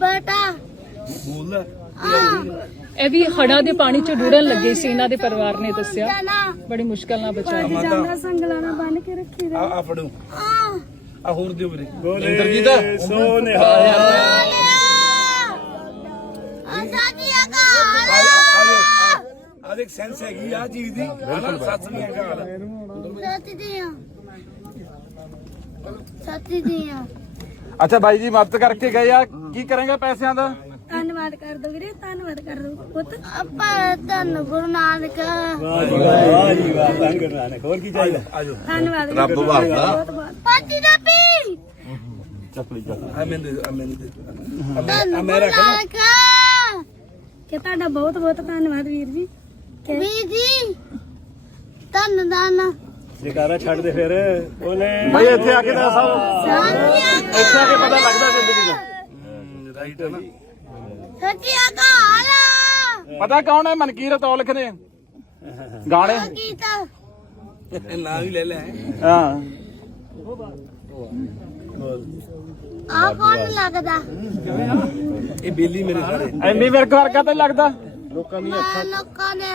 ਬੇਟਾ। ਬੋਲ। ਆ ਇਹ ਵੀ ਹੜ੍ਹਾਂ ਦੇ ਪਾਣੀ 'ਚ ਡੁੱਬਣ ਲੱਗੇ ਸੀ ਇਹਨਾਂ ਦੇ ਪਰਿਵਾਰ ਨੇ ਦੱਸਿਆ। ਬੜੀ ਮੁਸ਼ਕਲ ਨਾਲ ਬਚਾਇਆ ਜਾਂਦਾ ਸੰਗਲਾਂ ਨਾਲ ਬੰਨ ਕੇ ਰੱਖੀ ਆ ਆ ਫੜੋ। ਆ ਆ ਹੋਰ ਦਿਓ ਵੀਰੇ। ਇੰਦਰਜੀਤ। ਸਾਡੀਆ ਆ ਘਰ ਆ ਦੇਖ ਆ ਦੇਖ ਸੈਂਸ ਹੈਗੀ ਆ ਚੀਜ਼ ਦੀ। ਬਿਲਕੁਲ ਸੱਚ ਨਹੀਂ ਹੈਗਾ ਸੱਚ ਦੀਆਂ। ਸੱਚ ਦੀਆਂ। ਅੱਛਾ ਬਾਈ ਜੀ ਮਦਦ ਕਰਕੇ ਗਏ ਆ। ਕੀ ਕਰੇਗਾ ਪੈਸਿਆਂ ਦਾ? ਧੰਨਵਾਦ ਕਰ ਦੋ ਵੀਰੇ ਧੰਨਵਾਦ ਕਰ ਦੋ ਪੁੱਤ। ਆਪਾਂ ਧੰਨ ਗੁਰੂ ਨਾਨਕ। ਵਾਹ ਜੀ ਵਾਹ ਤਾਂ ਗੁਰੂ ਨਾਨਕ ਹੋਰ ਕੀ ਚਾਹੀਦਾ ਆਜੋ ਧੰਨਵਾਦ ਰੱਬ ਵਾਸਤਾ। ਬਹੁਤ ਬਹੁਤ। ਪਾਜੀ ਦਾ ਪੀ। ਆ ਮੈਂ ਦੇ ਆ ਮੈਂ ਦੇ ਧੰਨ ਆ ਗੁਰੂ ਮੈਂ ਰੱਖ ਲਾਂ ਨਾਨਕ। ਕਿ ਤੁਹਾਡਾ ਬਹੁਤ ਬਹੁਤ ਧੰਨਵਾਦ ਵੀਰ ਜੀ। ਵੀਰ ਜੀ ਧੰਨ ਦਾਨ। ਜਕਾਰਾ ਛੱਡ ਦੇ ਫਿਰ। ਉਹਨੇ ਬਾਈ ਇੱਥੇ ਆ ਕੇ ਤਾਂ ਸਭ ਇੱਥੇ ਆ ਕੇ ਪਤਾ ਲੱਗਦਾ ਜ਼ਿੰਦਗੀ ਦਾ। ਰਾਈਟ ਹੈ ਨਾ ਸੱਚੀਆ ਘਰ ਪਤਾ ਕੌਣ ਹੈ? ਮਨਕੀਰਤ ਔਲਖ ਨੇ। ਗਾਣੇ। ਕੀਤਾ ਨਾਂ ਵੀ ਲੈ ਲੈ ਹਾਂ। ਆ ਕੌਣ ਲੱਗਦਾ? ਇਹ ਬੇਲੀ ਮੇਰੇ ਸਾਰੇ ਐਮੀ ਵਿਰਕ ਵਰਗਾ ਤਾਂ ਨੀ ਲੱਗਦਾ? ਮੈਂ ਲੋਕਾਂ ਨੇ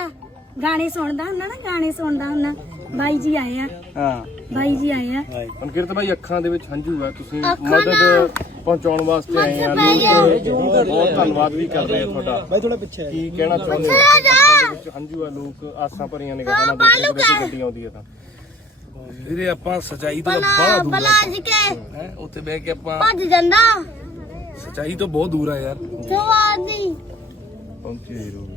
ਗਾਣੇ ਸੁਣਦਾ ਹੁੰਦਾ ਨਾ ਗਾਣੇ ਸੁਣਦਾ ਹੁੰਦਾ। ਬਾਈ ਜੀ ਆਏ ਆ। ਹਾਂ। ਬਾਈ ਜੀ ਆਏ ਆ। ਮਨਕਿਰਤ ਭਾਈ ਅੱਖਾਂ ਦੇ ਵਿੱਚ ਹੰਝੂ ਆ ਤੁਸੀਂ ਮਦਦ ਪਹੁੰਚਾਉਣ ਵਾਸਤੇ ਆਏ ਆ। ਬਹੁਤ ਧੰਨਵਾਦ ਵੀ ਕਰ ਰਹੇ ਆ ਤੁਹਾਡਾ। ਬਾਈ ਥੋੜਾ ਪਿੱਛੇ ਕੀ ਕਹਿਣਾ ਚਾਹੁੰਦੇ ਹੋ। ਅੱਖਾਂ ਦੇ ਵਿੱਚ ਹੰਝੂ ਆ ਲੋਕ ਆਸਾਂ ਭਰੀਆਂ ਨਿਗਾਹਾਂ ਨਾਲ ਦੇਖਦੇ ਕਰ। ਕਿ ਗੱਡੀ ਆਉਂਦੀ ਹੈ ਤਾਂ। ਵੀਰੇ ਆਪਾਂ ਸਚਾਈ ਤੋਂ ਬੜਾ ਦੂਰ ਕੇ। ਹੈ ਉੱਥੇ ਬਹਿ ਕੇ ਆਪਾਂ ਭੱਜ ਜਾਂਦਾ। ਸਚਾਈ ਤੋਂ ਬਹੁਤ ਦੂਰ ਆ ਯਾਰ। ਜਵਾਨ ਦੀ ਪਹੁੰਚੇ ਰੋ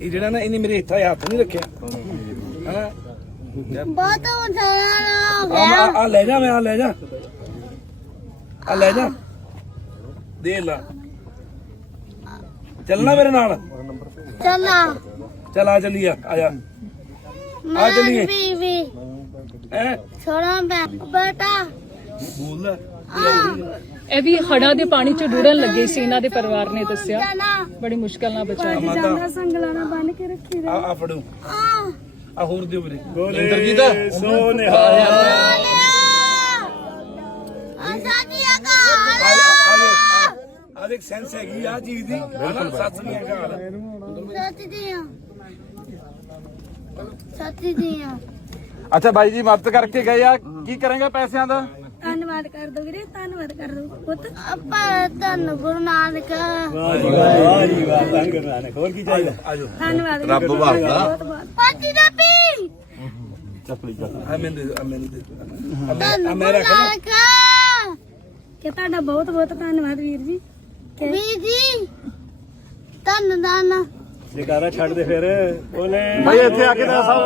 ਇਹ ਜਿਹੜਾ ਨਾ ਇਹਨੇ ਮੇਰੇ 'ਚ ਹੱਥ ਨਹੀਂ ਰੱਖਿਆ। ਹਾਂ ਬਹੁਤ ਉਠਾਣਾ ਹੋ ਆ ਗਿਆ ਆ। ਲੈ ਜਾ ਮੈਂ ਆ ਲੈ ਜਾ। ਆ ਲੈ ਜਾ। ਦੇ ਲਾ। ਚੱਲਣਾ ਮੇਰੇ ਨਾਲ। ਚੱਲਾ ਚੱਲ ਆ ਚੱਲੀਏ ਆ ਜਾ। ਮੈਂ ਚੱਲੀਏ। ਹੈ? ਛੋੜਾ ਮੈਂ ਬੇਟਾ। ਬੋਲ ਆ। ਇਹ ਵੀ ਹੜ੍ਹਾਂ ਦੇ ਪਾਣੀ 'ਚ ਡੁੱਬਣ ਲੱਗੇ ਸੀ ਇਹਨਾਂ ਦੇ ਪਰਿਵਾਰ ਨੇ ਦੱਸਿਆ। ਬੜੀ ਮੁਸ਼ਕਲ ਨਾਲ ਬਚਾਇਆ ਜਾਂਦਾ ਸੰਗਲਾਂ ਨਾਲ ਬੰਨ ਕੇ ਰੱਖੀ ਆ ਆ ਫੜੋ। ਆ ਹੋਰ ਦਿਓ ਵੀਰੇ। ਇੰਦਰਜੀਤ ਸੋਨਿਹਾ ਆ ਸਾਡੀਆ ਆ ਘਰ ਆ ਦੇਖ ਆ ਦੇਖ ਸੈਂਸ ਹੈਗੀ ਆ ਚੀਜ਼ ਦੀ। ਬਿਲਕੁਲ ਸੱਚ ਨਹੀਂ ਹੈਗਾ ਸੱਚ ਦੀਆਂ। ਸੱਚ ਦੀਆਂ। ਅੱਛਾ ਬਾਈ ਜੀ ਮਦਦ ਕਰਕੇ ਗਏ ਆ। ਕੀ ਕਰੇਗਾ ਪੈਸਿਆਂ ਦਾ? ਧੰਨਵਾਦ ਕਰ ਦੋ ਧੰਨਵਾਦ ਕਰ ਦੋ ਪੁੱਤ। ਆਪਾਂ ਧੰਨ ਗੁਰੂ ਨਾਨਕ। ਵਾਹ ਜੀ ਵਾਹ ਜੀ ਵਾਹ ਤਾਂ ਗੁਰੂ ਨਾਨਕ ਹੋਰ ਕੀ ਚਾਹੀਦਾ ਆਜੋ ਧੰਨਵਾਦ ਰੱਬ ਵਾਸਤਾ। ਬਹੁਤ ਬਹੁਤ। ਪਾਜੀ ਦਾ ਪੀ ਆ ਮੈਂ ਦੇ ਆ ਮੈਂ ਦੇ ਆ ਧੰਨ ਮੈਂ ਗੁਰੂ ਰੱਖ ਲਾਂ ਨਾਨਕ। ਕਿ ਤੁਹਾਡਾ ਬਹੁਤ ਬਹੁਤ ਧੰਨਵਾਦ ਵੀਰ ਜੀ। ਵੀਰ ਜੀ ਧੰਨ ਦਾਨ। ਜਕਾਰਾ ਛੱਡ ਦੇ ਫਿਰ। ਉਹਨੇ ਇੱਥੇ ਆ ਕੇ ਤਾਂ ਸਭ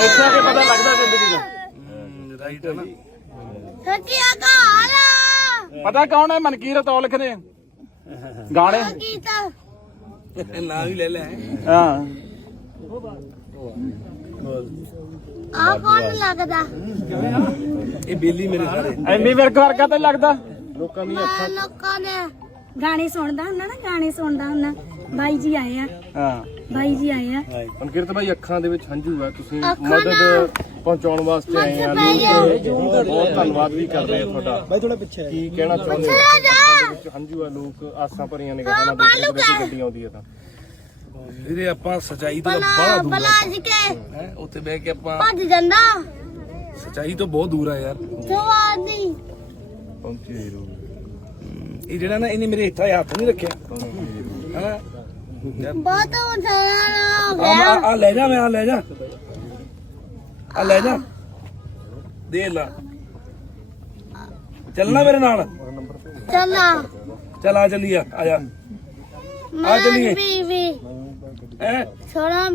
ਇੱਥੇ ਆ ਕੇ ਪਤਾ ਲੱਗਦਾ ਜ਼ਿੰਦਗੀ ਦਾ। ਰਾਈਟ ਹੈ ਨਾ। ਸੱਚੀਆ ਘਰ ਪਤਾ ਕੌਣ ਹੈ? ਮਨਕੀਰਤ ਔਲਖ ਨੇ ਗਾਣੇ। ਕੀਤਾ ਨਾਂ ਵੀ ਲੈ ਲੈ। ਹਾਂ। ਆ ਕੌਣ ਲੱਗਦਾ? ਇਹ ਬੇਲੀ ਮੇਰੇ ਸਾਰੇ ਐਮੀ ਵਿਰਕ ਵਰਗਾ ਤਾਂ ਲੱਗਦਾ? ਲੋਕਾਂ ਦੀ ਮੈਂ ਲੋਕਾਂ ਨੇ ਗਾਣੇ ਸੁਣਦਾ ਹੁੰਦਾ ਨਾ ਗਾਣੇ ਸੁਣਦਾ ਹੁੰਦਾ। ਬਾਈ ਜੀ ਆਏ ਆ। ਹਾਂ। ਬਾਈ ਜੀ ਆਏ ਆ। ਮਨਕਿਰਤ ਭਾਈ ਅੱਖਾਂ ਦੇ ਵਿੱਚ ਹੰਝੂ ਆ। ਤੁਸੀਂ ਅੱਖਾਂ ਮਦਦ ਪਹੁੰਚਾਉਣ ਵਾਸਤੇ ਆਏ ਆ। ਲੋਕ ਬਹੁਤ ਧੰਨਵਾਦ ਵੀ ਕਰ ਰਹੇ ਆ ਤੁਹਾਡਾ। ਬਾਈ ਥੋੜਾ ਪਿੱਛੇ ਕੀ ਕਹਿਣਾ ਚਾਹੁੰਦੇ ਹੋ? ਦੇ ਵਿੱਚ ਹੰਝੂ ਆ ਲੋਕ ਆਸਾਂ ਭਰੀਆਂ ਨਿਗਾਹਾਂ ਨਾਲ ਦੇਖਦੇ ਕਿ ਗੱਡੀ ਆਉਂਦੀ ਹੈ ਤਾਂ। ਵੀਰੇ ਆਪਾਂ ਸਚਾਈ ਤੋਂ ਬੜਾ ਦੂਰ ਬਲਾ ਜੀ ਕੇ ਹੈ ਉੱਥੇ ਬਹਿ ਕੇ ਆਪਾਂ ਭੱਜ ਜਾਂਦਾ। ਸਚਾਈ ਤੋਂ ਬਹੁਤ ਦੂਰ ਆ ਯਾਰ। ਜਵਾਨ ਦੀ ਪਹੁੰਚੇ ਰੋ ਇਹ ਜਿਹੜਾ ਨਾ ਇਹਨੇ ਮੇਰੇ 'ਚ ਹੱਥ ਨਹੀਂ ਰੱਖਿਆ। ਹਾਂ ਬਹੁਤ ਉਠਾਣਾ ਹੋ ਆ ਗਿਆ ਆ ਲੈ ਜਾ ਮੈਂ ਆ ਲੈ ਜਾ। ਆ ਲੈ ਜਾ। ਦੇ ਲਾ। ਚੱਲਣਾ ਮੇਰੇ ਨਾਲ? ਚੱਲਾ। ਚੱਲ ਆ ਚੱਲੀਏ ਆ ਜਾ। ਮੈਂ ਚੱਲੀਏ। ਬੀਵੀ ਹੈ? ਛੋੜਾ